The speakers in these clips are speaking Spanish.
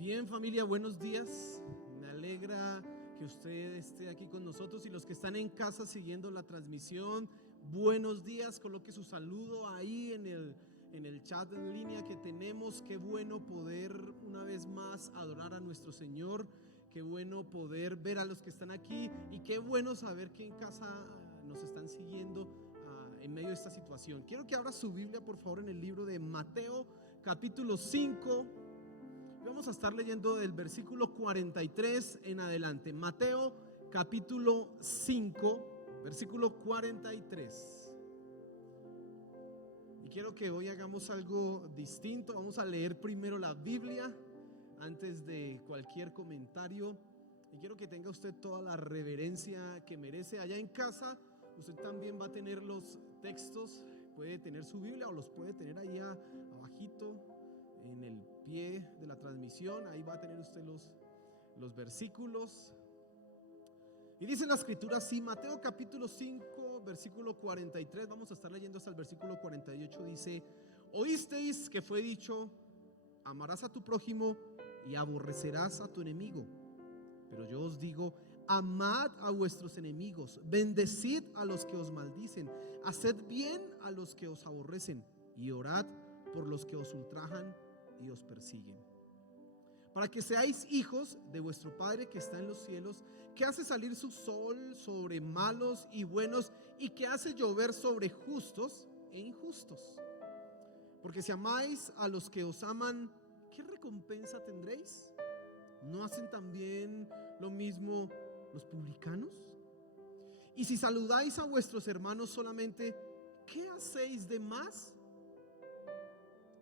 Bien, familia, buenos días. Me alegra que usted esté aquí con nosotros y los que están en casa siguiendo la transmisión, buenos días. Coloque su saludo ahí en el chat en línea que tenemos. Qué bueno poder una vez más adorar a nuestro Señor. Qué bueno poder ver a los que están aquí y qué bueno saber que en casa nos están siguiendo en medio de esta situación. Quiero que abra su Biblia, por favor, en el libro de Mateo, capítulo 5. Vamos a estar leyendo del versículo 43 en adelante. Mateo capítulo 5, versículo 43. Y quiero que hoy hagamos algo distinto. Vamos a leer primero la Biblia antes de cualquier comentario. Y quiero que tenga usted toda la reverencia que merece. Allá en casa usted también va a tener los textos. Puede tener su Biblia o los puede tener allá abajito en el pie de la transmisión. Ahí va a tener usted los versículos. Y dice la escritura así, Mateo capítulo 5 versículo 43. Vamos a estar leyendo hasta el versículo 48. Dice: oísteis que fue dicho, amarás a tu prójimo y aborrecerás a tu enemigo. Pero yo os digo, amad a vuestros enemigos, bendecid a los que os maldicen, haced bien a los que os aborrecen y orad por los que os ultrajan y os persiguen, para que seáis hijos de vuestro Padre que está en los cielos, que hace salir su sol sobre malos y buenos, y que hace llover sobre justos e injustos. Porque si amáis a los que os aman, ¿qué recompensa tendréis? ¿No hacen también lo mismo los publicanos? Y si saludáis a vuestros hermanos solamente, ¿qué hacéis de más?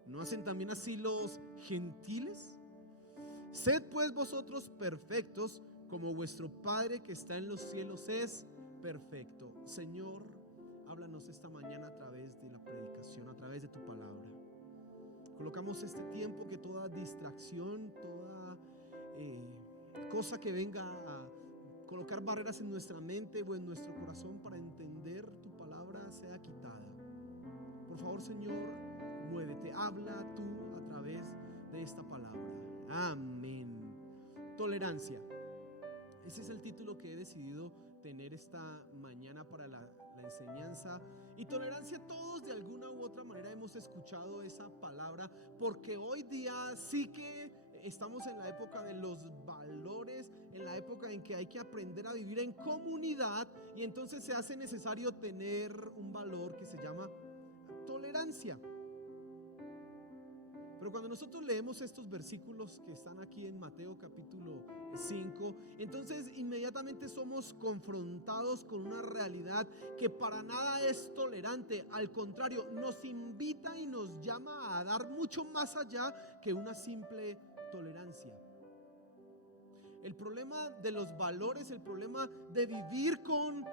¿No hacen también así los gentiles? Sed pues vosotros perfectos, como vuestro Padre que está en los cielos es perfecto. Señor, háblanos esta mañana a través de la predicación, a través de tu palabra. Colocamos este tiempo, que toda distracción, toda cosa que venga a colocar barreras en nuestra mente o en nuestro corazón para entender tu palabra sea quitada. Por favor, Señor, muévete, habla tú a través de esta palabra. Amén. Tolerancia. Ese es el título que he decidido tener esta mañana para la enseñanza. Y tolerancia, todos de alguna u otra manera hemos escuchado esa palabra, porque hoy día sí que estamos en la época de los valores, en la época en que hay que aprender a vivir en comunidad, y entonces se hace necesario tener un valor que se llama tolerancia. Pero cuando nosotros leemos estos versículos que están aquí en Mateo capítulo 5, entonces inmediatamente somos confrontados con una realidad que para nada es tolerante. Al contrario, nos invita y nos llama a dar mucho más allá que una simple tolerancia. El problema de los valores, el problema de vivir con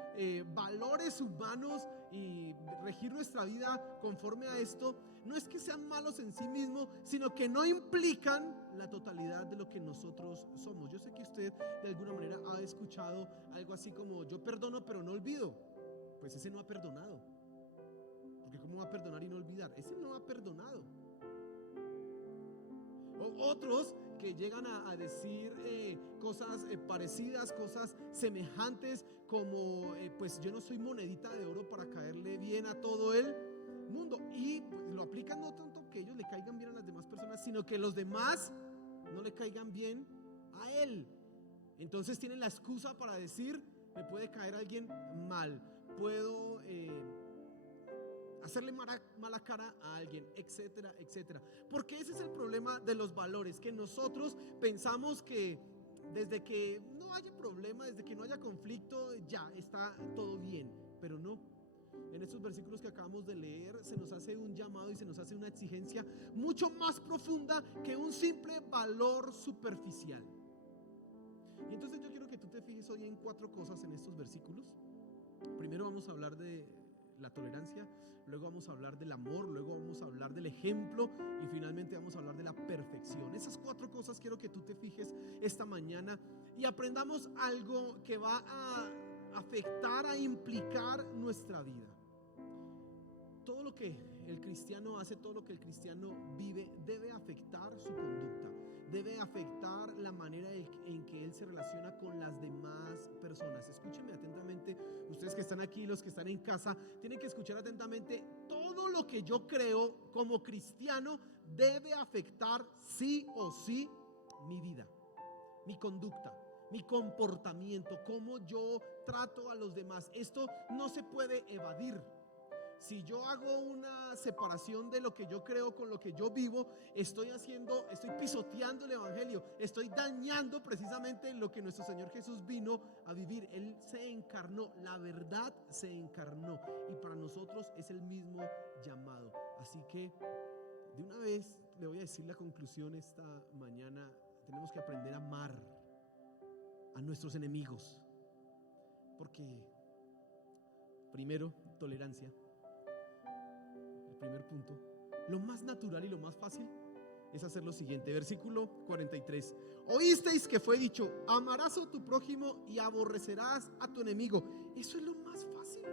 valores humanos y regir nuestra vida conforme a esto, no es que sean malos en sí mismos, sino que no implican la totalidad de lo que nosotros somos. Yo sé que usted de alguna manera ha escuchado algo así como: yo perdono pero no olvido. Pues ese no ha perdonado, porque ¿cómo va a perdonar y no olvidar? Ese no ha perdonado. O otros que llegan a decir cosas parecidas, cosas semejantes, como pues yo no soy monedita de oro para caerle bien a todo el mundo, y pues lo aplican no tanto que ellos le caigan bien a las demás personas, sino que los demás no le caigan bien a él. Entonces tienen la excusa para decir: me puede caer alguien mal, puedo hacerle mala cara a alguien, etcétera, etcétera. Porque ese es el problema de los valores, que nosotros pensamos que desde que no haya problema, desde que no haya conflicto, ya está todo bien, pero no. En estos versículos que acabamos de leer se nos hace un llamado y se nos hace una exigencia mucho más profunda que un simple valor superficial. Y entonces yo quiero que tú te fijes hoy en 4 cosas en estos versículos. Primero vamos a hablar de la tolerancia, luego vamos a hablar del amor, luego vamos a hablar del ejemplo y finalmente vamos a hablar de la perfección. Esas 4 cosas quiero que tú te fijes esta mañana y aprendamos algo que va a afectar, a implicar nuestra vida. Todo lo que el cristiano hace, todo lo que el cristiano vive debe afectar su conducta. debe afectar la manera en que él se relaciona con las demás personas. Escúchenme atentamente, ustedes que están aquí, los que están en casa, tienen que escuchar atentamente. Todo lo que yo creo como cristiano debe afectar sí o sí mi vida, mi conducta, mi comportamiento, cómo yo trato a los demás. Esto no se puede evadir. Si yo hago una separación de lo que yo creo con lo que yo vivo, estoy pisoteando el evangelio, estoy dañando precisamente lo que nuestro Señor Jesús vino a vivir. Él se encarnó, la verdad se encarnó, y para nosotros es el mismo llamado. Así que de una vez le voy a decir la conclusión esta mañana: tenemos que aprender a amar a nuestros enemigos, porque primero, tolerancia. Primer punto, lo más natural y lo más fácil es hacer lo siguiente. Versículo 43: oísteis que fue dicho, amarás a tu prójimo y aborrecerás a tu enemigo. Eso es lo más fácil.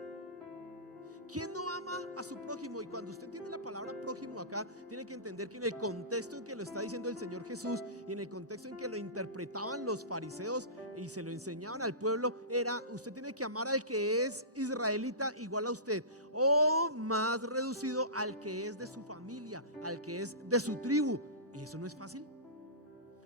¿Quién no ama a su prójimo? Y cuando usted tiene la palabra prójimo acá, tiene que entender que en el contexto en que lo está diciendo el Señor Jesús y en el contexto en que lo interpretaban los fariseos y se lo enseñaban al pueblo, era: usted tiene que amar al que es israelita igual a usted, o más reducido, al que es de su familia, al que es de su tribu. ¿Y eso no es fácil?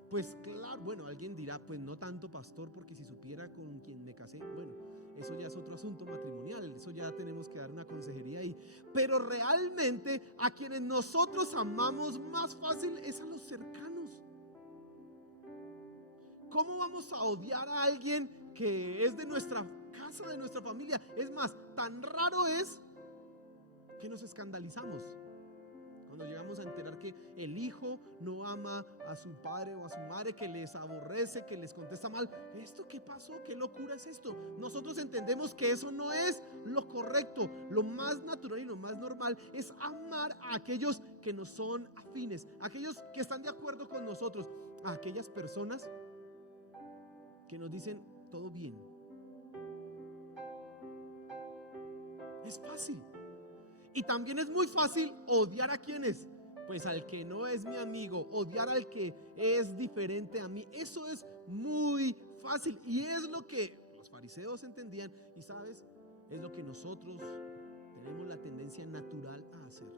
Pues claro, bueno, alguien dirá, pues no tanto, pastor, porque si supiera con quien me casé, bueno, eso ya es otro asunto matrimonial, eso ya tenemos que dar una consejería ahí. Pero realmente a quienes nosotros amamos más fácil es a los cercanos. ¿Cómo vamos a odiar a alguien que es de nuestra casa, de nuestra familia? Es más, tan raro es que nos escandalizamos cuando llegamos a enterar que el hijo no ama a su padre o a su madre, que les aborrece, que les contesta mal. ¿Esto qué pasó? ¿Qué locura es esto? Nosotros entendemos que eso no es lo correcto. Lo más natural y lo más normal es amar a aquellos que nos son afines, a aquellos que están de acuerdo con nosotros, a aquellas personas que nos dicen todo bien. Es fácil. Y también es muy fácil odiar a quienes, pues al que no es mi amigo, odiar al que es diferente a mí. Eso es muy fácil y es lo que los fariseos entendían, y sabes, es lo que nosotros tenemos la tendencia natural a hacer: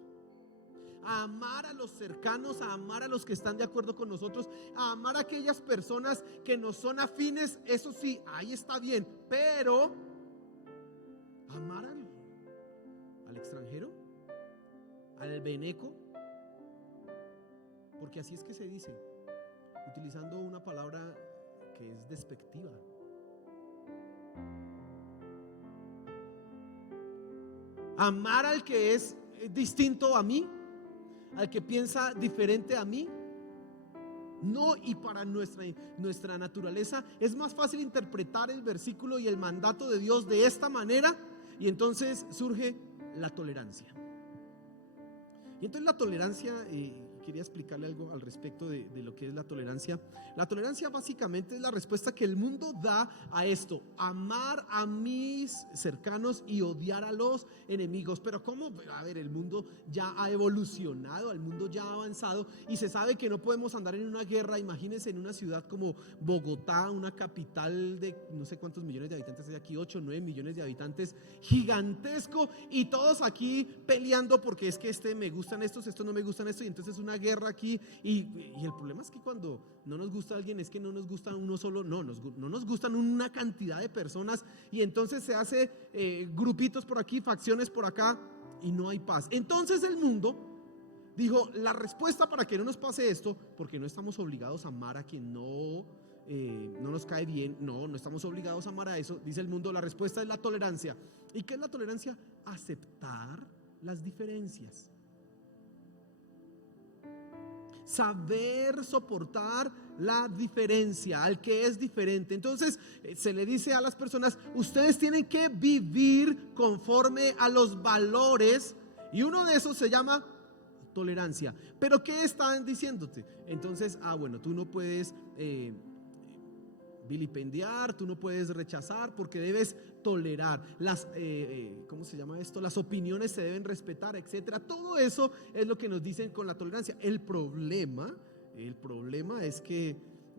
a amar a los cercanos, a amar a los que están de acuerdo con nosotros, a amar a aquellas personas que nos son afines. Eso sí, ahí está bien, pero amar al extranjero, al beneco, porque así es que se dice, utilizando una palabra que es despectiva. Amar al que es distinto a mí, al que piensa diferente a mí. No, y para nuestra naturaleza es más fácil interpretar el versículo y el mandato de Dios de esta manera, y entonces surge la tolerancia. Y entonces la tolerancia, quería explicarle algo al respecto de lo que es la tolerancia. La tolerancia básicamente es la respuesta que el mundo da a esto: amar a mis cercanos y odiar a los enemigos. Pero ¿cómo? A ver, el mundo ya ha evolucionado, el mundo ya ha avanzado y se sabe que no podemos andar en una guerra. Imagínense en una ciudad como Bogotá, una capital de no sé cuántos millones de habitantes hay aquí, 8 o 9 millones de habitantes, gigantesco, y todos aquí peleando porque es que me gustan estos no me gustan estos, y entonces una guerra aquí, y el problema es que cuando no nos gusta alguien es que no nos gustan uno solo, no nos gustan una cantidad de personas, y entonces se hace grupitos por aquí, facciones por acá, y no hay paz. Entonces el mundo dijo: la respuesta para que no nos pase esto, porque no estamos obligados a amar a quien no nos cae bien, no estamos obligados a amar a eso, dice el mundo, la respuesta es la tolerancia. ¿Y qué es la tolerancia? Aceptar las diferencias, saber soportar la diferencia, al que es diferente. Entonces se le dice a las personas: ustedes tienen que vivir conforme a los valores, y uno de esos se llama tolerancia. Pero ¿qué están diciéndote? Entonces, bueno, tú no puedes vilipendiar, tú no puedes rechazar, porque debes tolerar las ¿cómo se llama esto? Las opiniones se deben respetar, etcétera. Todo eso es lo que nos dicen con la tolerancia. El problema El problema es que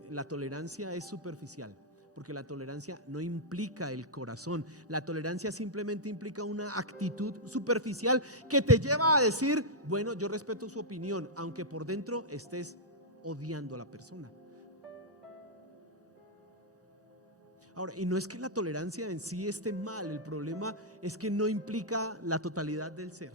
la tolerancia es superficial, porque la tolerancia no implica el corazón. La tolerancia simplemente implica una actitud superficial que te lleva a decir, bueno, yo respeto su opinión, aunque por dentro estés odiando a la persona. Ahora, y no es que la tolerancia en sí esté mal, el problema es que no implica la totalidad del ser.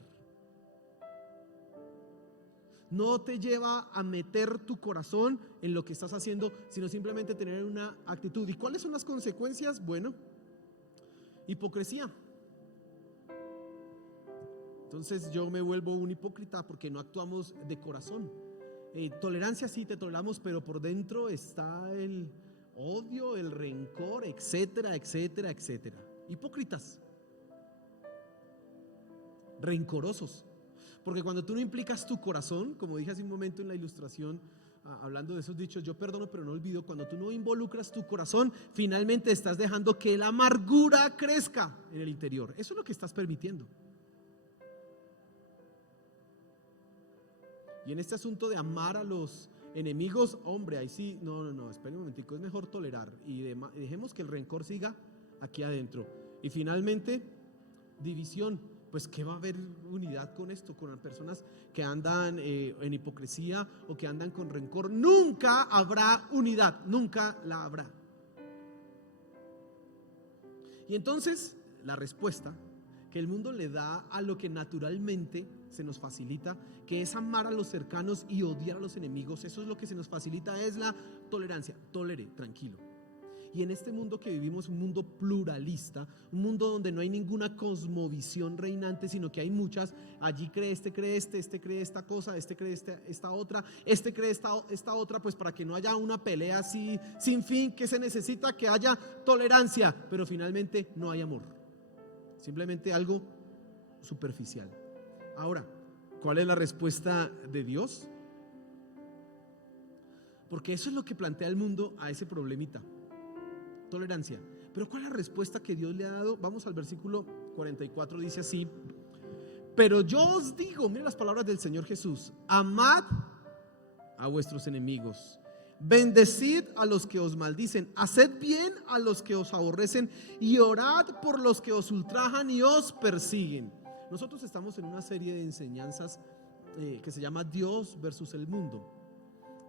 No te lleva a meter tu corazón en lo que estás haciendo, sino simplemente tener una actitud. ¿Y cuáles son las consecuencias? Bueno, hipocresía. Entonces yo me vuelvo un hipócrita porque no actuamos de corazón. Tolerancia sí, te toleramos, pero por dentro está el odio, el rencor, etcétera, etcétera, etcétera. Hipócritas, rencorosos. Porque cuando tú no implicas tu corazón, como dije hace un momento en la ilustración, hablando de esos dichos, yo perdono pero no olvido, cuando tú no involucras tu corazón, finalmente estás dejando que la amargura crezca en el interior. Eso es lo que estás permitiendo. Y en este asunto de amar a los enemigos, hombre, ahí sí, no, esperen un momentico, es mejor tolerar y dejemos que el rencor siga aquí adentro. Y finalmente, división. Pues ¿qué va a haber unidad con esto? Con las personas que andan en hipocresía o que andan con rencor. Nunca habrá unidad, nunca la habrá. Y entonces la respuesta que el mundo le da a lo que naturalmente se nos facilita, que es amar a los cercanos y odiar a los enemigos, eso es lo que se nos facilita, es la tolerancia. Tolere, tranquilo. Y en este mundo que vivimos, un mundo pluralista, un mundo donde no hay ninguna cosmovisión reinante, sino que hay muchas, allí cree este cree esta cosa, este cree esta otra, este cree esta otra, pues para que no haya una pelea así sin fin, que se necesita que haya tolerancia, pero finalmente no hay amor, simplemente algo superficial. Ahora, ¿cuál es la respuesta de Dios? Porque eso es lo que plantea el mundo a ese problemita. Tolerancia. Pero ¿cuál es la respuesta que Dios le ha dado? Vamos al versículo 44, dice así: pero yo os digo, miren las palabras del Señor Jesús, amad a vuestros enemigos, bendecid a los que os maldicen, haced bien a los que os aborrecen y orad por los que os ultrajan y os persiguen. Nosotros estamos en una serie de enseñanzas que se llama Dios versus el mundo,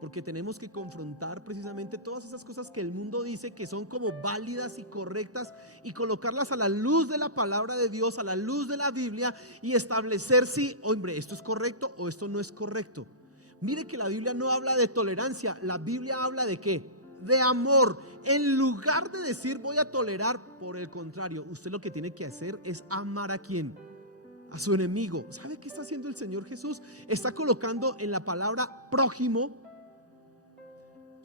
porque tenemos que confrontar precisamente todas esas cosas que el mundo dice que son como válidas y correctas y colocarlas a la luz de la palabra de Dios, a la luz de la Biblia, y establecer si, hombre, esto es correcto o esto no es correcto. Mire que la Biblia no habla de tolerancia, la Biblia habla de ¿qué? De amor. En lugar de decir voy a tolerar, por el contrario, usted lo que tiene que hacer es amar ¿a quién? A su enemigo. ¿Sabe qué está haciendo el Señor Jesús? Está colocando en la palabra prójimo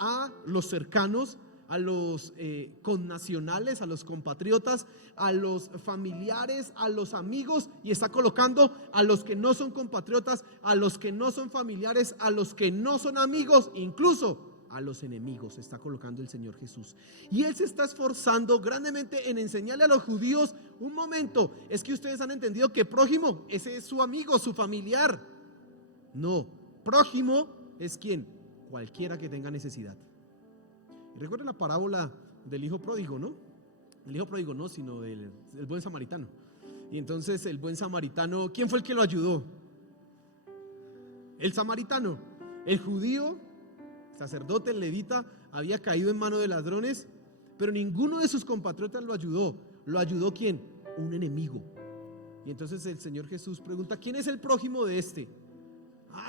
a los cercanos, a los connacionales, a los compatriotas, a los familiares, a los amigos, y está colocando a los que no son compatriotas, a los que no son familiares, a los que no son amigos, incluso a los enemigos está colocando el Señor Jesús. Y Él se está esforzando grandemente en enseñarle a los judíos: un momento, es que ustedes han entendido que prójimo, ese es su amigo, su familiar. No, prójimo es ¿quién? Cualquiera que tenga necesidad. Y recuerden la parábola del hijo pródigo, ¿no? El hijo pródigo no, sino del buen samaritano. Y entonces el buen samaritano, ¿quién fue el que lo ayudó? El samaritano. El judío, sacerdote, el levita, había caído en manos de ladrones, pero ninguno de sus compatriotas lo ayudó. ¿Lo ayudó quién? Un enemigo. Y entonces el Señor Jesús pregunta: ¿quién es el prójimo de este?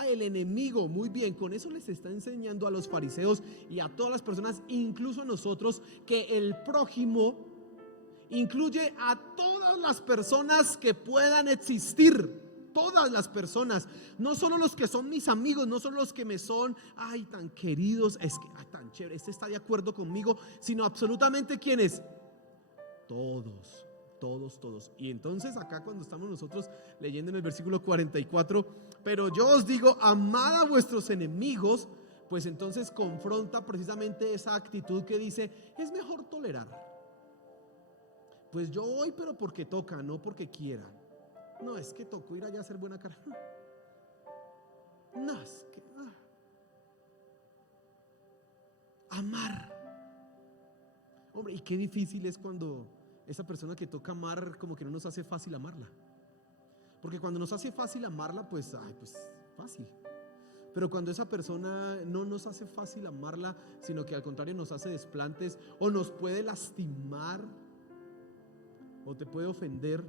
El enemigo. Muy bien, con eso les está enseñando a los fariseos y a todas las personas, incluso a nosotros, que el prójimo incluye a todas las personas que puedan existir. Todas las personas, no solo los que son mis amigos, no solo los que me son tan queridos, es que tan chévere, este está de acuerdo conmigo, sino absolutamente ¿quiénes? Todos. Y entonces acá cuando estamos nosotros leyendo en el versículo 44, pero yo os digo, amad a vuestros enemigos, pues entonces confronta precisamente esa actitud que dice: es mejor tolerar. Pues yo voy pero porque toca, no porque quiera. No, es que tocó ir allá a hacer buena cara. No, es que Amar. Hombre, y qué difícil es cuando esa persona que toca amar como que no nos hace fácil amarla. Porque cuando nos hace fácil amarla, pues fácil. Pero cuando esa persona no nos hace fácil amarla, sino que al contrario nos hace desplantes o nos puede lastimar o te puede ofender,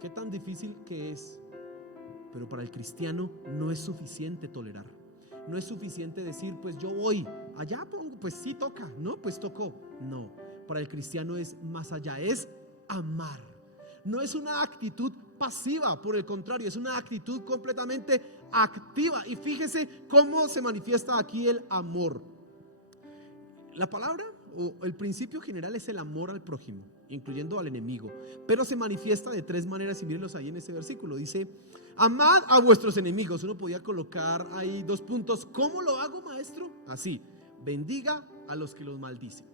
qué tan difícil que es. Pero para el cristiano no es suficiente tolerar. No es suficiente decir, pues yo voy, allá pongo, pues sí toca, no, pues tocó. No, para el cristiano es más allá, es amar. No es una actitud pasiva, por el contrario, es una actitud completamente activa. Y fíjese cómo se manifiesta aquí el amor. La palabra o el principio general es el amor al prójimo, incluyendo al enemigo, pero se manifiesta de tres maneras, y mírenlos ahí en ese versículo. Dice: amad a vuestros enemigos. Uno podía colocar ahí 2 puntos. ¿Cómo lo hago, maestro? Así: bendiga a los que los maldicen.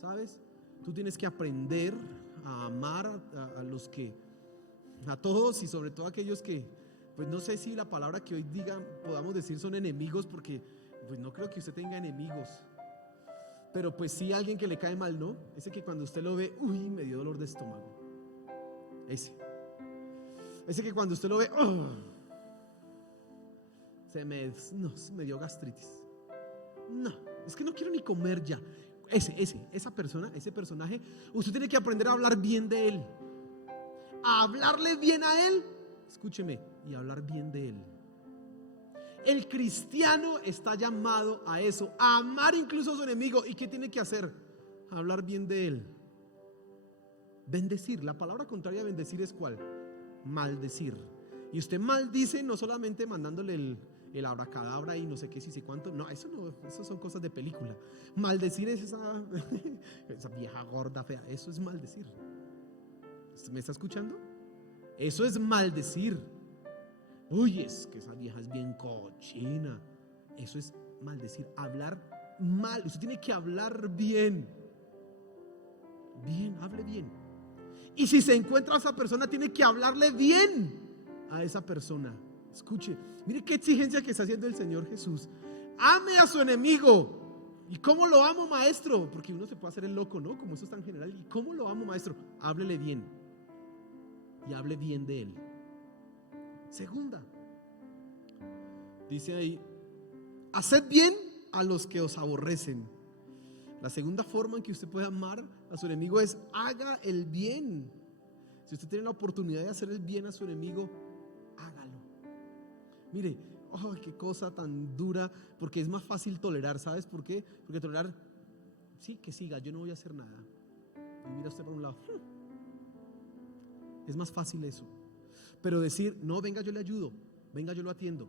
¿Sabes? Tú tienes que aprender a amar a los que, a todos, y sobre todo a aquellos que, pues no sé si la palabra que hoy diga podamos decir son enemigos, porque pues no creo que usted tenga enemigos, pero pues sí alguien que le cae mal, ¿no? Ese que cuando usted lo ve, uy, me dio dolor de estómago. Ese que cuando usted lo ve, se me dio gastritis. No, es que no quiero ni comer ya. Esa persona, ese personaje, usted tiene que aprender a hablar bien de él, a hablarle bien a él, escúcheme, y hablar bien de él. El cristiano está llamado a eso, a amar incluso a su enemigo. ¿Y qué tiene que hacer? Hablar bien de él. Bendecir. La palabra contraria a bendecir es ¿cuál? Maldecir. Y usted maldice no solamente mandándole el abracadabra y no sé qué, si sé cuánto. No, eso son cosas de película. Maldecir es esa vieja gorda fea. Eso es maldecir. ¿Me está escuchando? Eso es maldecir. Uy, es que esa vieja es bien cochina. Eso es maldecir, hablar mal. Usted tiene que hablar bien. Bien, hable bien. Y si se encuentra a esa persona, tiene que hablarle bien a esa persona. Escuche, mire qué exigencia que está haciendo el Señor Jesús. Ame a su enemigo. ¿Y cómo lo amo, maestro? Porque uno se puede hacer el loco, ¿no? Como eso es tan general. ¿Y cómo lo amo, maestro? Háblele bien. Y hable bien de él. Segunda, dice ahí: haced bien a los que os aborrecen. La segunda forma en que usted puede amar a su enemigo es haga el bien. Si usted tiene la oportunidad de hacer el bien a su enemigo, hágalo. Mire, qué cosa tan dura, porque es más fácil tolerar. ¿Sabes por qué? Porque tolerar, sí, que siga, yo no voy a hacer nada. Y mira usted por un lado, es más fácil eso. Pero decir, no, venga, yo le ayudo, venga, yo lo atiendo.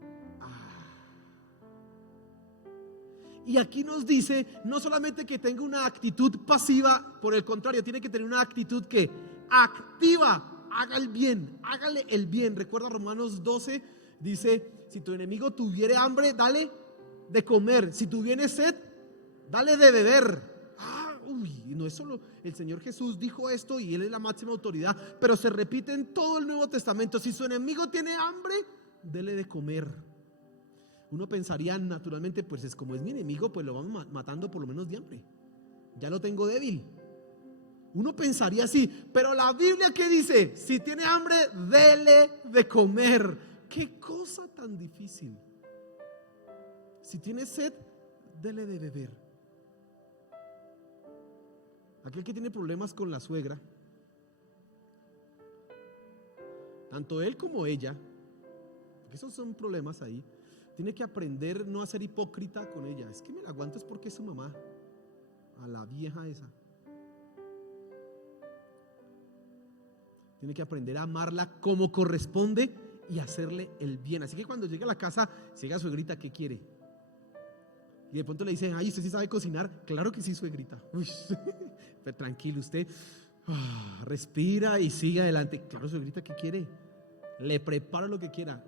Y aquí nos dice, no solamente que tenga una actitud pasiva, por el contrario, tiene que tener una actitud que activa. Haga el bien, hágale el bien. Recuerda Romanos 12, dice: si tu enemigo tuviere hambre, dale de comer. Si tuviere sed, dale de beber. No es solo el Señor Jesús dijo esto y Él es la máxima autoridad, pero se repite en todo el Nuevo Testamento. Si su enemigo tiene hambre, dele de comer. Uno pensaría naturalmente, pues es como es mi enemigo, pues lo vamos matando por lo menos de hambre, ya lo tengo débil. Uno pensaría así, pero la Biblia ¿qué dice? Si tiene hambre, dele de comer. Qué cosa tan difícil. Si tiene sed, dele de beber. Aquel que tiene problemas con la suegra, tanto él como ella, porque esos son problemas ahí, tiene que aprender no a ser hipócrita con ella. Es que me la aguanto es porque es su mamá, a la vieja esa. Tiene que aprender a amarla como corresponde y hacerle el bien. Así que cuando llegue a la casa, si llega suegrita, ¿qué quiere? Y de pronto le dicen, ay, ¿usted sí sabe cocinar? Claro que sí, suegrita. Pero tranquilo, usted respira y sigue adelante. Claro, suegrita, ¿qué quiere? Le preparo lo que quiera.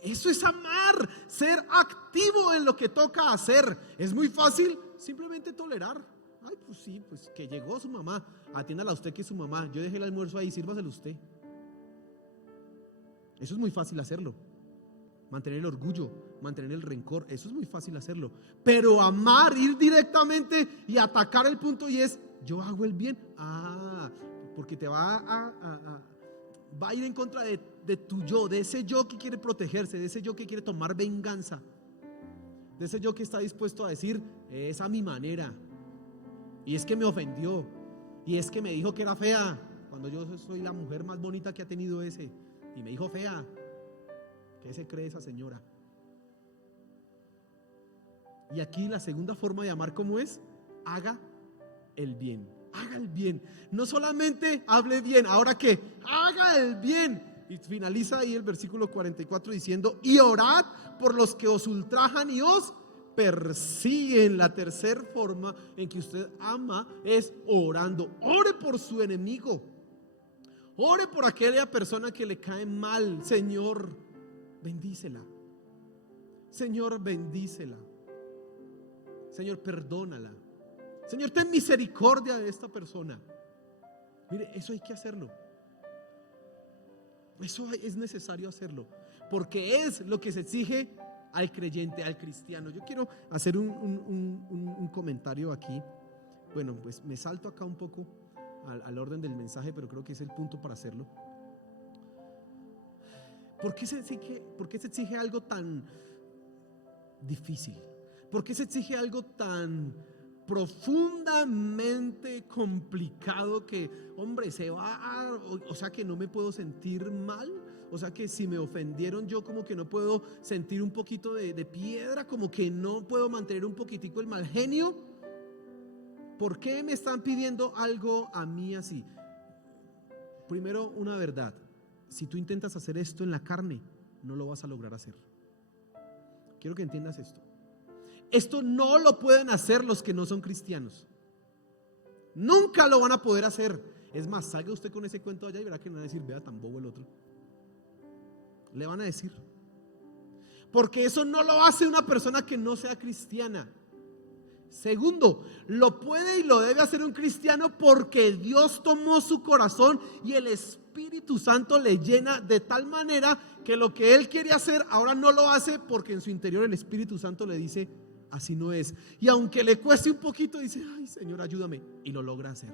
Eso es amar, ser activo en lo que toca hacer. Es muy fácil simplemente tolerar. Ay, pues sí, pues que llegó su mamá, atiéndala a usted que es su mamá. Yo dejé el almuerzo ahí, sírvaselo usted. Eso es muy fácil hacerlo. mantener el orgullo, mantener el rencor. Eso es muy fácil hacerlo. Pero amar, ir directamente y atacar el punto, y es: yo hago el bien. Porque te va a ir en contra de tu yo, de ese yo que quiere protegerse, de ese yo que quiere tomar venganza, de ese yo que está dispuesto a decir: es a mi manera, y es que me ofendió, y es que me dijo que era fea, cuando yo soy la mujer más bonita que ha tenido ese, y me dijo fea. ¿Qué se cree esa señora? Y aquí la segunda forma de amar, ¿cómo es? Haga el bien. Haga el bien. No solamente hable bien, ahora que haga el bien. Y finaliza ahí el versículo 44 diciendo: y orad por los que os ultrajan y os persiguen. La tercera forma en que usted ama es orando. Ore por su enemigo. Ore por aquella persona que le cae mal. Señor, bendícela. Señor, bendícela. Señor, perdónala. Señor, ten misericordia de esta persona. Mire, eso hay que hacerlo. Eso es necesario hacerlo, porque es lo que se exige al creyente, al cristiano. Yo quiero hacer un comentario aquí. Bueno, pues me salto acá un poco al orden del mensaje, pero creo que es el punto para hacerlo. ¿Por qué se exige algo tan difícil? ¿Por qué se exige algo tan profundamente complicado que, hombre, o sea, que no me puedo sentir mal? O sea, que si me ofendieron, yo como que no puedo sentir un poquito de piedra, como que no puedo mantener un poquitico el mal genio. ¿Por qué me están pidiendo algo a mí así? Primero, una verdad: si tú intentas hacer esto en la carne, no lo vas a lograr hacer. Quiero que entiendas esto. Esto no lo pueden hacer los que no son cristianos. Nunca lo van a poder hacer. Es más, salga usted con ese cuento allá y verá que le van a decir: vea, tan bobo el otro. Le van a decir, porque eso no lo hace una persona que no sea cristiana. Segundo, lo puede y lo debe hacer un cristiano porque Dios tomó su corazón y el Espíritu Santo le llena de tal manera que lo que él quiere hacer ahora no lo hace, porque en su interior el Espíritu Santo le dice: así no es. Y aunque le cueste un poquito, dice: ay, Señor, ayúdame, y lo logra hacer.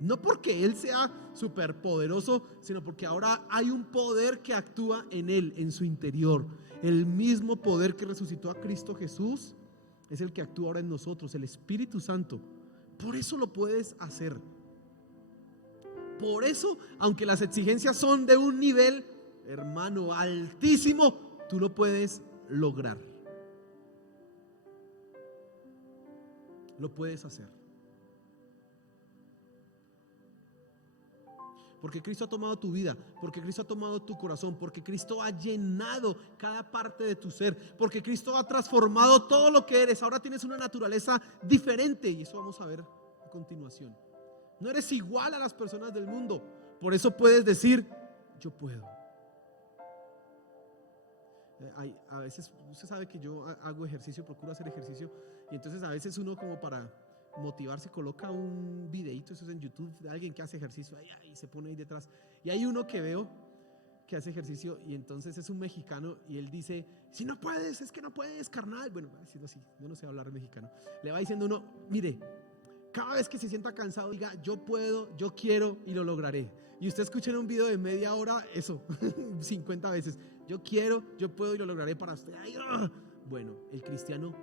No porque él sea superpoderoso, sino porque ahora hay un poder que actúa en él, en su interior. El mismo poder que resucitó a Cristo Jesús es el que actúa ahora en nosotros, el Espíritu Santo. Por eso lo puedes hacer. Por eso, aunque las exigencias son de un nivel, hermano, altísimo, tú lo puedes lograr. Lo puedes hacer. Porque Cristo ha tomado tu vida, porque Cristo ha tomado tu corazón, porque Cristo ha llenado cada parte de tu ser, porque Cristo ha transformado todo lo que eres. Ahora tienes una naturaleza diferente, y eso vamos a ver a continuación. No eres igual a las personas del mundo. Por eso puedes decir: yo puedo. A veces usted sabe que yo hago ejercicio, procuro hacer ejercicio, y entonces a veces uno, como para motivarse, coloca un videito, eso es en YouTube, de alguien que hace ejercicio, y se pone ahí detrás, y hay uno que veo que hace ejercicio, y entonces es un mexicano, y él dice: si no puedes, es que no puedes, carnal. Bueno, va diciendo así, yo no sé hablar mexicano. Le va diciendo uno: mire, cada vez que se sienta cansado, diga: yo puedo, yo quiero y lo lograré. Y usted escucha en un video de media hora eso 50 veces: yo quiero, yo puedo y lo lograré para usted. Bueno, el cristiano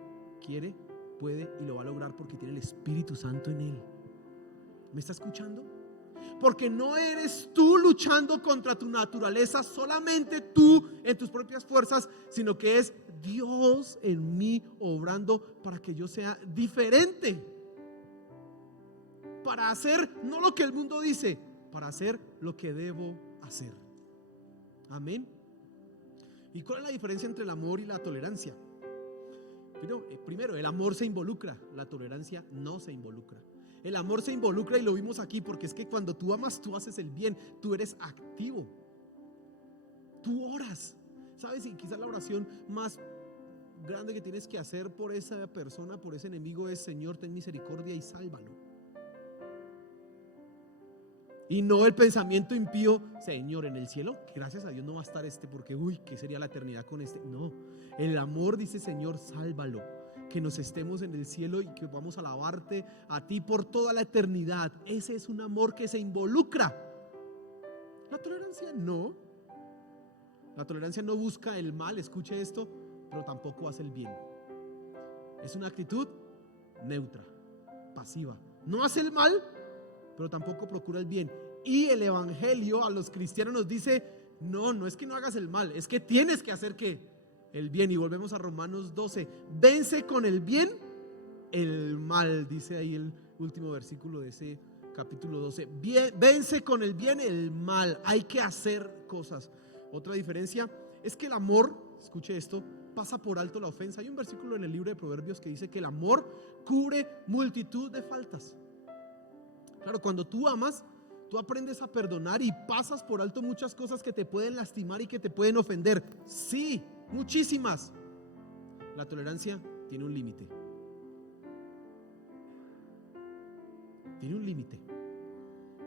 quiere, puede y lo va a lograr porque tiene el Espíritu Santo en él. ¿Me está escuchando? Porque no eres tú luchando contra tu naturaleza, solamente tú en tus propias fuerzas, sino que es Dios en mí obrando para que yo sea diferente, para hacer no lo que el mundo dice, para hacer lo que debo hacer. Amén. ¿Y cuál es la diferencia entre el amor y la tolerancia? Primero, el amor se involucra, la tolerancia no se involucra. El amor se involucra, y lo vimos aquí, porque es que cuando tú amas, tú haces el bien, tú eres activo, tú oras, ¿sabes? Y quizás la oración más grande que tienes que hacer por esa persona, por ese enemigo, es: Señor, ten misericordia y sálvalo. Y no el pensamiento impío, Señor, en el cielo, gracias a Dios no va a estar porque, ¿qué sería la eternidad con este? No, el amor dice, Señor, sálvalo, que nos estemos en el cielo y que vamos a alabarte a ti por toda la eternidad. Ese es un amor que se involucra. La tolerancia no. La tolerancia no busca el mal, escuche esto, pero tampoco hace el bien. Es una actitud neutra, pasiva. No hace el mal, pero tampoco procura el bien. Y el evangelio a los cristianos nos dice, no es que no hagas el mal, es que tienes que hacer el bien. Y volvemos a Romanos 12, vence con el bien el mal, dice ahí el último versículo de ese capítulo 12. Vence con el bien el mal, hay que hacer cosas. Otra diferencia es que el amor, escuche esto, pasa por alto la ofensa. Hay un versículo en el libro de Proverbios que dice que el amor cubre multitud de faltas. Claro, cuando tú amas, tú aprendes a perdonar y pasas por alto muchas cosas que te pueden lastimar y que te pueden ofender. Sí, muchísimas. La tolerancia tiene un límite. Tiene un límite.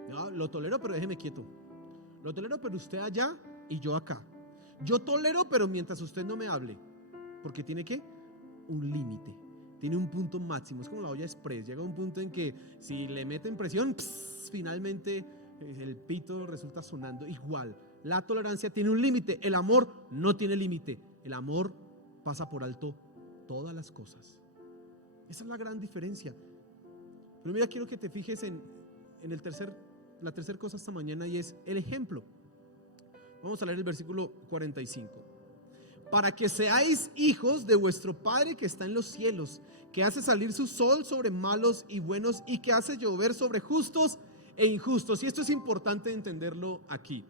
No, lo tolero, pero déjeme quieto. Lo tolero, pero usted allá y yo acá. Yo tolero, pero mientras usted no me hable. Porque tiene un límite. Tiene un punto máximo. Es como la olla express. Llega un punto en que si le meten presión, finalmente el pito resulta sonando igual. La tolerancia tiene un límite. El amor no tiene límite. El amor pasa por alto todas las cosas. Esa es la gran diferencia. Pero mira, quiero que te fijes en la tercera cosa esta mañana, y es el ejemplo. Vamos a leer el versículo 45. Para que seáis hijos de vuestro Padre que está en los cielos, que hace salir su sol sobre malos y buenos, y que hace llover sobre justos e injustos. Y esto es importante entenderlo aquí.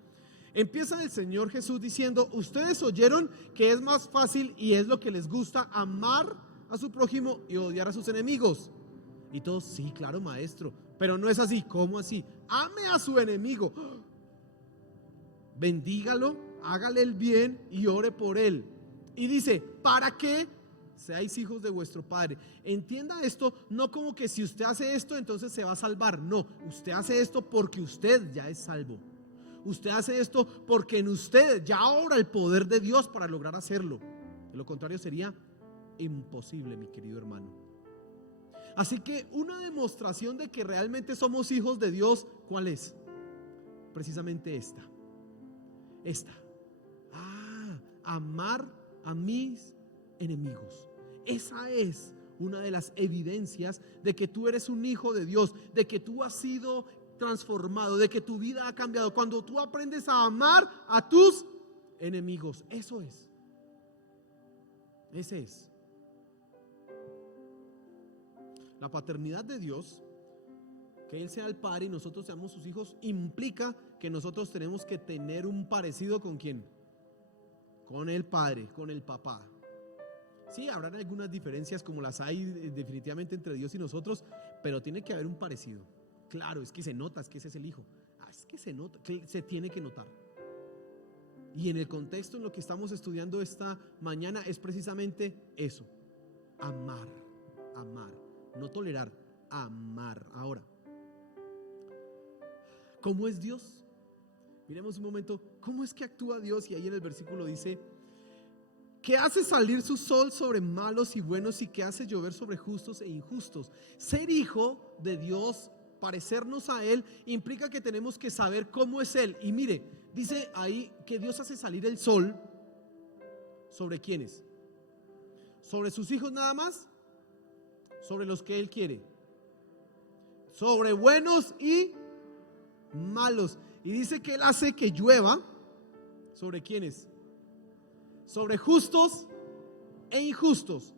Empieza el Señor Jesús diciendo: ustedes oyeron que es más fácil y es lo que les gusta amar a su prójimo y odiar a sus enemigos. Y todos, sí, claro, maestro, pero no es así. ¿Cómo así? Ame a su enemigo, bendígalo, hágale el bien y ore por él. Y dice, para que seáis hijos de vuestro Padre. Entienda esto, no como que si usted hace esto entonces se va a salvar. No, usted hace esto porque usted ya es salvo. Usted hace esto porque en usted ya obra el poder de Dios para lograr hacerlo. De lo contrario sería imposible, mi querido hermano. Así que una demostración de que realmente somos hijos de Dios, ¿cuál es? Precisamente esta. Amar a mis enemigos. Esa es una de las evidencias de que tú eres un hijo de Dios, de que tú has sido transformado, de que tu vida ha cambiado. Cuando tú aprendes a amar a tus enemigos, eso es. Ese es. La paternidad de Dios, que Él sea el Padre y nosotros seamos sus hijos, implica que nosotros tenemos que tener un parecido ¿con quién? Con el Padre, con el Papá. Sí, habrán algunas diferencias como las hay definitivamente entre Dios y nosotros, pero tiene que haber un parecido. Claro, es que se nota, es que ese es el hijo. Es que se nota, que se tiene que notar. Y en el contexto en lo que estamos estudiando esta mañana es precisamente eso: amar. No tolerar, amar. Ahora, ¿cómo es Dios? Miremos un momento, ¿cómo es que actúa Dios? Y ahí en el versículo dice que hace salir su sol sobre malos y buenos, y que hace llover sobre justos e injustos. Ser hijo de Dios, parecernos a Él, implica que tenemos que saber cómo es Él. Y mire, dice ahí que Dios hace salir el sol. ¿Sobre quiénes? ¿Sobre sus hijos nada más? Sobre los que Él quiere. Sobre buenos y malos. Y dice que Él hace que llueva. ¿Sobre quiénes? Sobre justos e injustos.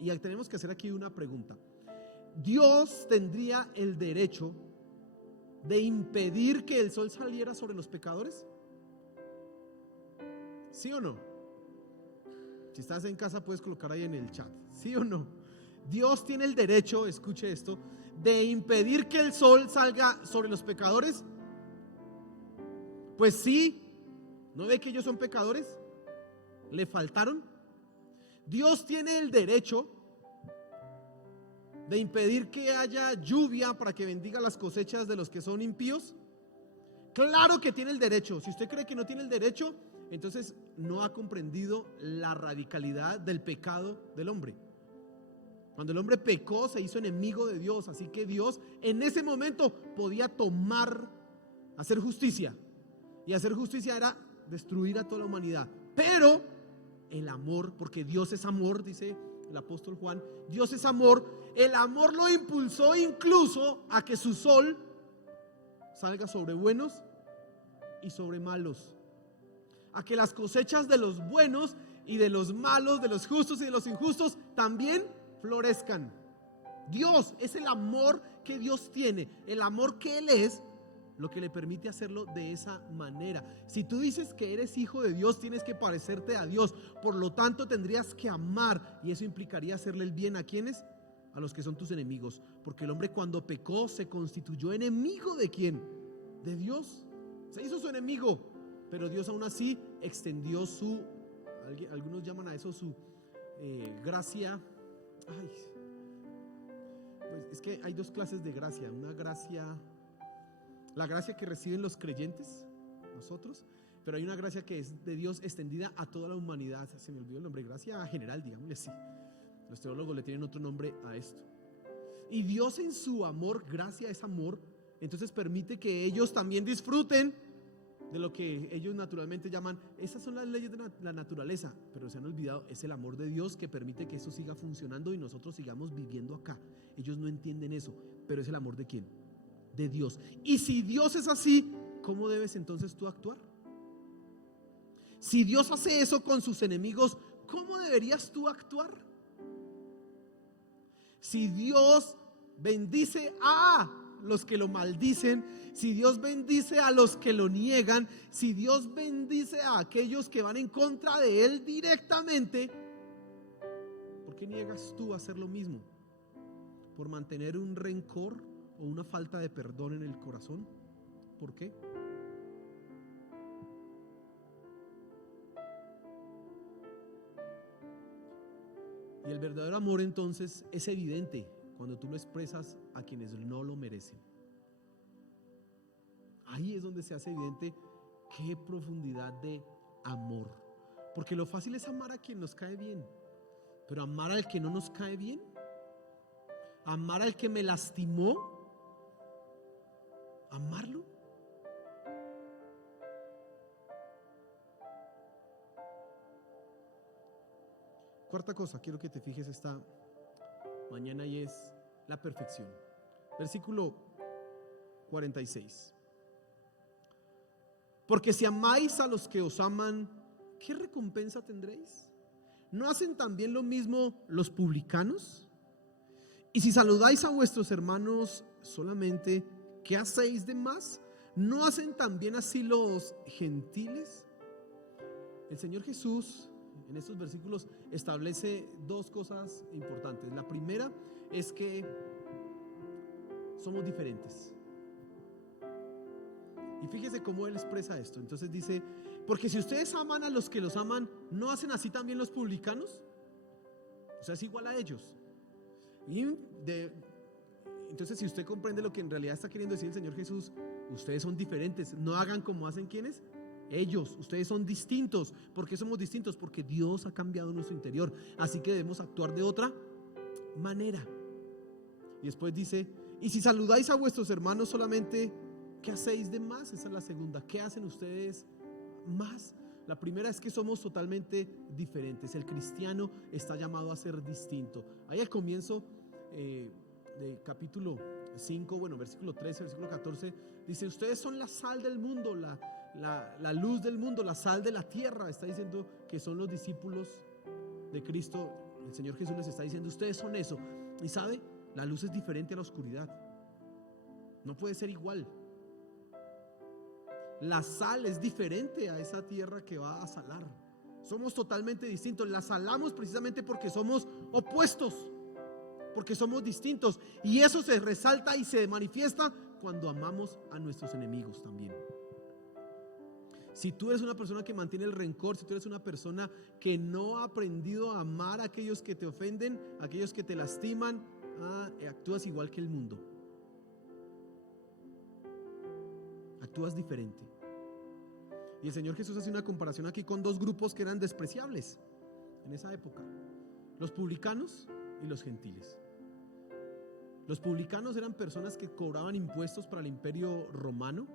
Y tenemos que hacer aquí una pregunta. ¿Dios tendría el derecho de impedir que el sol saliera sobre los pecadores? ¿Sí o no? Si estás en casa puedes colocar ahí en el chat. ¿Sí o no? Dios tiene el derecho, escuche esto, de impedir que el sol salga sobre los pecadores. Pues sí, ¿no ve que ellos son pecadores? ¿Le faltaron? Dios tiene el derecho de impedir que haya lluvia para que bendiga las cosechas de los que son impíos. Claro que tiene el derecho. Si usted cree que no tiene el derecho, entonces no ha comprendido la radicalidad del pecado del hombre. Cuando el hombre pecó, se hizo enemigo de Dios. Así que Dios en ese momento podía hacer justicia. Y hacer justicia era destruir a toda la humanidad. Pero el amor, porque Dios es amor, dice el apóstol Juan, Dios es amor. El amor lo impulsó incluso a que su sol salga sobre buenos y sobre malos, a que las cosechas de los buenos y de los malos, de los justos y de los injustos también florezcan. Dios es el amor que Dios tiene, el amor que Él es, lo que le permite hacerlo de esa manera. Si tú dices que eres hijo de Dios, tienes que parecerte a Dios, por lo tanto tendrías que amar, y eso implicaría hacerle el bien. ¿A quiénes? A los que son tus enemigos, porque el hombre cuando pecó se constituyó enemigo ¿de quién? De Dios. Se hizo su enemigo, pero Dios aún así extendió algunos llaman a eso su gracia. Pues es que hay dos clases de gracia. Una gracia, la gracia que reciben los creyentes, nosotros, pero hay una gracia que es de Dios extendida a toda la humanidad. Se me olvidó el nombre, gracia general, digámosle así. Los teólogos le tienen otro nombre a esto. Y Dios en su amor, gracia es amor, entonces permite que ellos también disfruten de lo que ellos naturalmente llaman, esas son las leyes de la naturaleza, pero se han olvidado, es el amor de Dios que permite que eso siga funcionando y nosotros sigamos viviendo acá. Ellos no entienden eso, pero es el amor ¿de quién? De Dios. Y si Dios es así, ¿cómo debes entonces tú actuar? Si Dios hace eso con sus enemigos, ¿cómo deberías tú actuar? Si Dios bendice a los que lo maldicen, si Dios bendice a los que lo niegan, si Dios bendice a aquellos que van en contra de Él directamente, ¿por qué niegas tú a hacer lo mismo? ¿Por mantener un rencor o una falta de perdón en el corazón? ¿Por qué? Y el verdadero amor entonces es evidente cuando tú lo expresas a quienes no lo merecen. Ahí es donde se hace evidente qué profundidad de amor. Porque lo fácil es amar a quien nos cae bien, pero amar al que no nos cae bien, amar al que me lastimó, amarlo. Cuarta cosa, quiero que te fijes esta mañana y es la perfección. Versículo 46. Porque si amáis a los que os aman, ¿qué recompensa tendréis? ¿No hacen también lo mismo los publicanos? Y si saludáis a vuestros hermanos solamente, ¿qué hacéis de más? ¿No hacen también así los gentiles? El Señor Jesús en estos versículos establece dos cosas importantes. La primera es que somos diferentes. Y fíjese cómo Él expresa esto. Entonces dice, porque si ustedes aman a los que los aman, ¿no hacen así también los publicanos? O sea, es igual a ellos. Entonces si usted comprende lo que en realidad está queriendo decir el Señor Jesús, ustedes son diferentes. No hagan como hacen ¿quiénes? Ellos. Ustedes son distintos. ¿Por qué somos distintos? Porque Dios ha cambiado nuestro interior. Así que debemos actuar de otra manera. Y después dice, y si saludáis a vuestros hermanos solamente, ¿qué hacéis de más? Esa es la segunda. ¿Qué hacen ustedes más? La primera es que somos totalmente diferentes. El cristiano está llamado a ser distinto. Ahí al comienzo de capítulo 5, versículo 13, versículo 14, dice, ustedes son la sal del mundo, la luz del mundo, la sal de la tierra. Está diciendo que son los discípulos de Cristo. El Señor Jesús les está diciendo, ustedes son eso. Y sabe, la luz es diferente a la oscuridad. No puede ser igual. La sal es diferente a esa tierra que va a salar. Somos totalmente distintos. La salamos precisamente porque somos opuestos, porque somos distintos. Y eso se resalta y se manifiesta cuando amamos a nuestros enemigos también. Si tú eres una persona que mantiene el rencor, si tú eres una persona que no ha aprendido a amar a aquellos que te ofenden, a aquellos que te lastiman, actúas igual que el mundo. actúas diferente. Y el Señor Jesús hace una comparación aquí con dos grupos que eran despreciables en esa época: los publicanos y los gentiles. Los publicanos eran personas que cobraban impuestos para el imperio romano,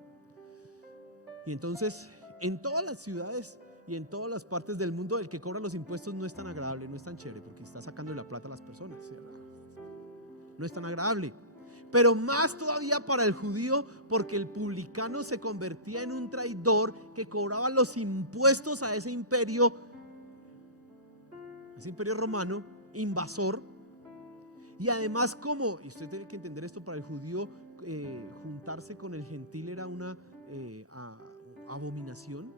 y entonces en todas las ciudades y en todas las partes del mundo el que cobra los impuestos no es tan agradable, no es tan chévere, porque está sacando la plata a las personas, ¿sí? No es tan agradable. Pero más todavía para el judío, porque el publicano se convertía en un traidor que cobraba los impuestos a ese imperio romano invasor. Y además, como, y usted tiene que entender esto, para el judío juntarse con el gentil era una abominación.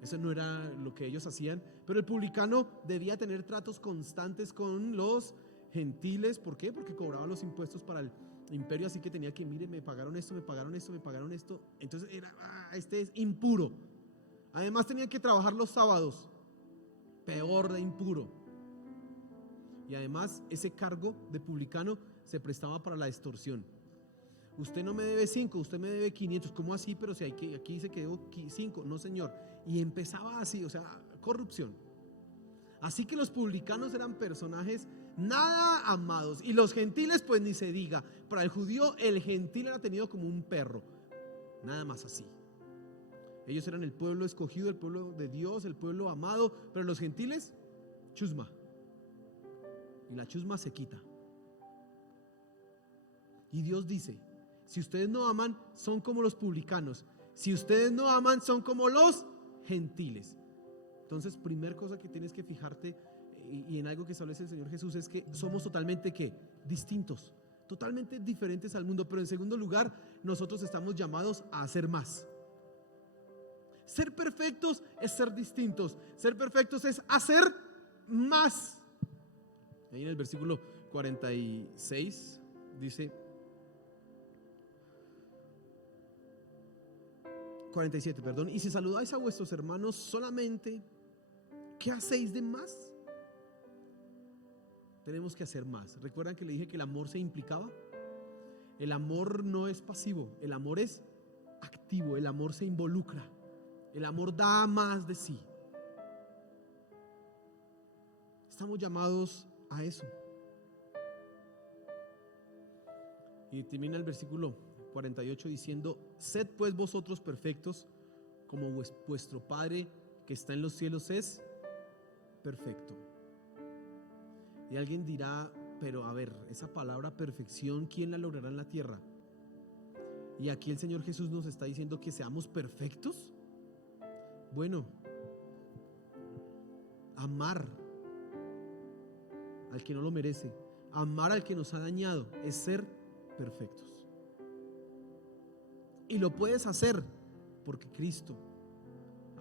Eso no era lo que ellos hacían. Pero el publicano debía tener tratos constantes con los gentiles. ¿Por qué? Porque cobraban los impuestos para el imperio, así que tenía que, mire, me pagaron esto, me pagaron esto, me pagaron esto. Entonces era, este es impuro. Además tenía que trabajar los sábados, peor de impuro. Y además ese cargo de publicano se prestaba para la extorsión. Usted no me debe 5, usted me debe 500. ¿Cómo así? Pero si aquí se quedó 5, no señor. Y empezaba así, o sea, corrupción. Así que los publicanos eran personajes nada amados, y los gentiles pues ni se diga. Para el judío el gentil era tenido como un perro, nada más así. Ellos eran el pueblo escogido, el pueblo de Dios, el pueblo amado, pero los gentiles, chusma. Y la chusma se quita. Y Dios dice: si ustedes no aman, son como los publicanos. Si ustedes no aman, son como los gentiles. Entonces, primer cosa que tienes que fijarte, y en algo que establece el Señor Jesús, es que somos totalmente ¿qué? Distintos, totalmente diferentes al mundo. Pero en segundo lugar, nosotros estamos llamados a hacer más. Ser perfectos es ser distintos. Ser perfectos es hacer más. Ahí en el versículo 46 dice, 47, perdón: y si saludáis a vuestros hermanos solamente, ¿qué hacéis de más? Tenemos que hacer más. ¿Recuerdan que le dije que el amor se implicaba? El amor no es pasivo, el amor es activo, el amor se involucra, el amor da más de sí. Estamos llamados a eso. Y termina el versículo 48 diciendo: sed pues vosotros perfectos, como vuestro Padre que está en los cielos es perfecto. Y alguien dirá: pero a ver, esa palabra perfección, ¿quién la logrará en la tierra? Y aquí el Señor Jesús nos está diciendo que seamos perfectos. Bueno, amar al que no lo merece, amar al que nos ha dañado, es ser perfectos. Y lo puedes hacer porque Cristo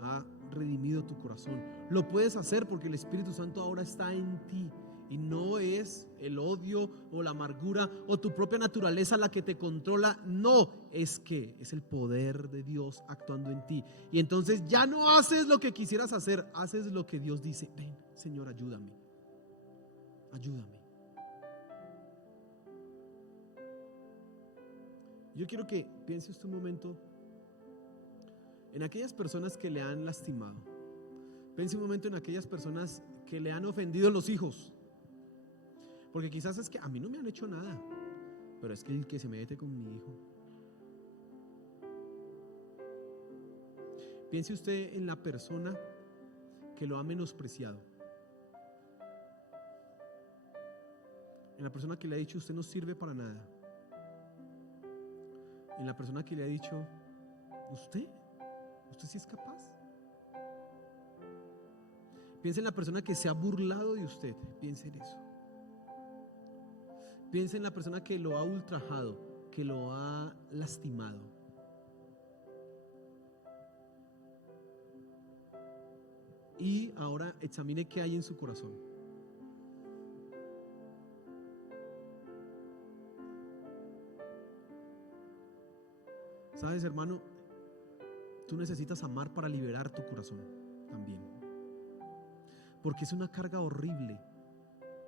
ha redimido tu corazón. Lo puedes hacer porque el Espíritu Santo ahora está en ti. Y no es el odio o la amargura o tu propia naturaleza la que te controla. No, es que es el poder de Dios actuando en ti. Y entonces ya no haces lo que quisieras hacer, haces lo que Dios dice: ven, Señor, ayúdame, ayúdame. Yo quiero que piense usted un momento en aquellas personas que le han lastimado. Piense un momento en aquellas personas que le han ofendido los hijos. Porque quizás es que a mí no me han hecho nada, pero es que el que se mete con mi hijo. Piense usted en la persona que lo ha menospreciado, en la persona que le ha dicho: usted no sirve para nada, en la persona que le ha dicho: usted sí es capaz. Piense en la persona que se ha burlado de usted. Piense en eso. Piensa en la persona que lo ha ultrajado, que lo ha lastimado. Y ahora examine qué hay en su corazón. ¿Sabes, hermano? Tú necesitas amar para liberar tu corazón también. Porque es una carga horrible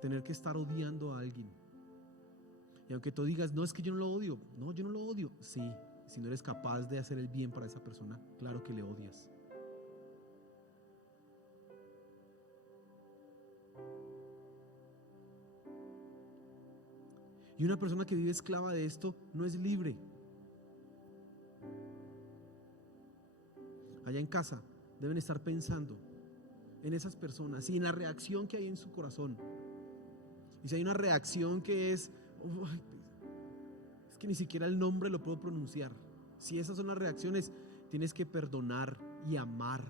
tener que estar odiando a alguien. Y aunque tú digas: no, es que yo no lo odio. No, yo no lo odio. Sí, Si no eres capaz de hacer el bien para esa persona, claro que le odias. Y una persona que vive esclava de esto no es libre. Allá en casa deben estar pensando en esas personas y en la reacción que hay en su corazón. Y si hay una reacción que es que ni siquiera el nombre lo puedo pronunciar. Si esas son las reacciones, tienes que perdonar y amar.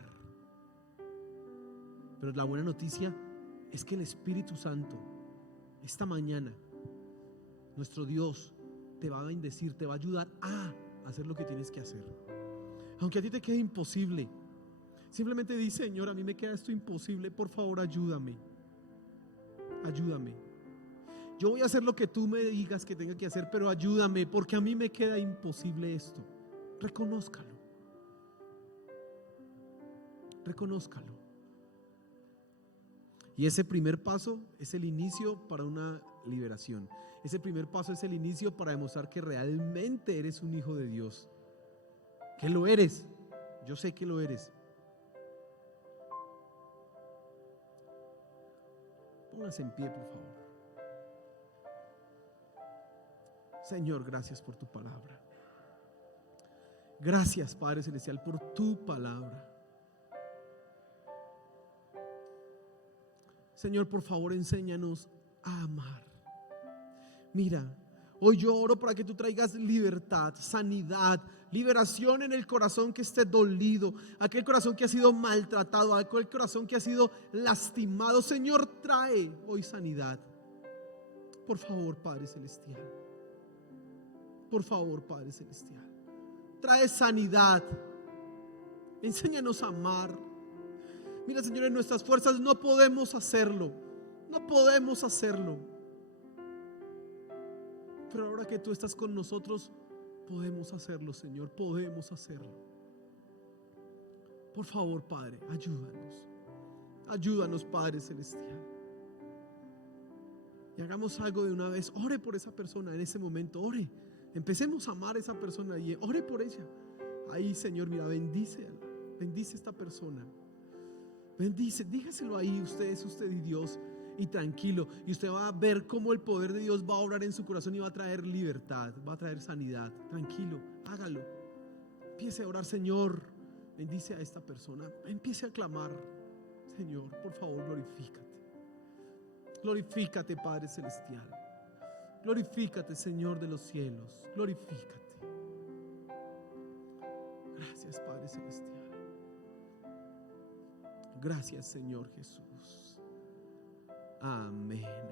Pero la buena noticia es que el Espíritu Santo, esta mañana, nuestro Dios te va a bendecir, te va a ayudar a hacer lo que tienes que hacer. Aunque a ti te quede imposible, simplemente di: Señor, a mí me queda esto imposible, por favor ayúdame. Ayúdame. Yo voy a hacer lo que tú me digas que tenga que hacer, pero ayúdame, porque a mí me queda imposible esto. Reconózcalo. Reconózcalo. Y ese primer paso es el inicio para una liberación. Ese primer paso es el inicio para demostrar que realmente eres un hijo de Dios. Que lo eres. Yo sé que lo eres. Póngase en pie, por favor. Señor, gracias por tu palabra. Gracias, Padre Celestial, por tu palabra. Señor, por favor, enséñanos a amar. Mira, hoy yo oro para que tú traigas libertad, sanidad, liberación en el corazón que esté dolido, aquel corazón que ha sido maltratado, aquel corazón que ha sido lastimado. Señor, trae hoy sanidad. Por favor, Padre Celestial. Por favor, Padre Celestial. Trae sanidad. Enséñanos a amar. Mira, Señor, en nuestras fuerzas no podemos hacerlo. No podemos hacerlo. Pero ahora que tú estás con nosotros, podemos hacerlo, Señor. Podemos hacerlo. Por favor, Padre, ayúdanos. Ayúdanos, Padre Celestial. Y hagamos algo de una vez. Ore por esa persona en ese momento. Ore. Empecemos a amar a esa persona y ore por ella. Ahí, Señor, mira, bendícela. Bendice a esta persona. Bendice, dígaselo ahí, usted es usted y Dios. Y tranquilo, y usted va a ver cómo el poder de Dios va a obrar en su corazón y va a traer libertad, va a traer sanidad. Tranquilo, hágalo. Empiece a orar: Señor, bendice a esta persona. Empiece a clamar: Señor, por favor, glorifícate. Glorifícate, Padre Celestial. Glorifícate, Señor de los cielos. Glorifícate. Gracias, Padre Celestial. Gracias, Señor Jesús. Amén.